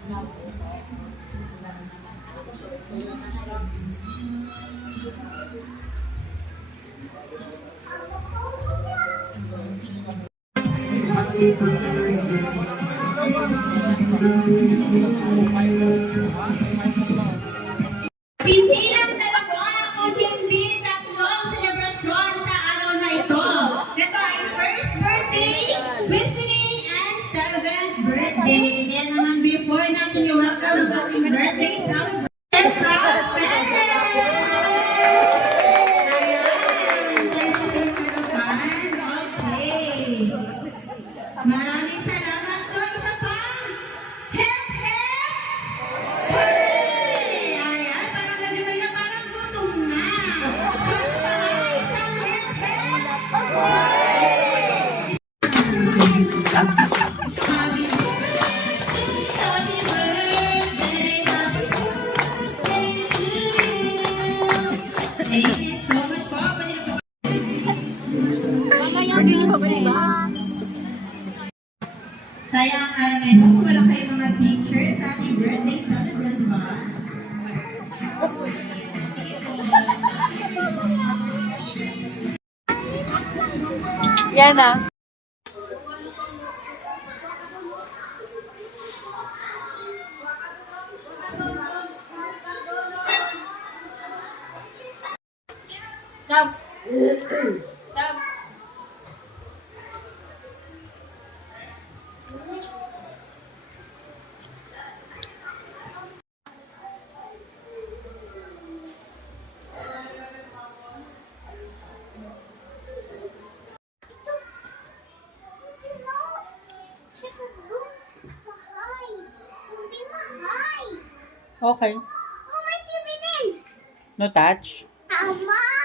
Hindi lang dalawa kundi hindi tatlong selebrasyon sa araw na ito. Ito ay first birthday, christening, and seventh birthday. And naman before natin i-welcome ang ating birthday celebration, proud parents! Okay. Maraming salamat. So, isa pa. Hep, hep! Hooray! Ayan, parang medyo may na parang gutom na. So, isang hep, hep! Hooray! Happy birthday, happy birthday to you. Thank you so much po. Sayang ang araw na ito kung wala kayong mga pictures sa ating birthday celebrant ba? Yan na. Stop. Stop. Okay. Oh, may TV din. No touch. Tama.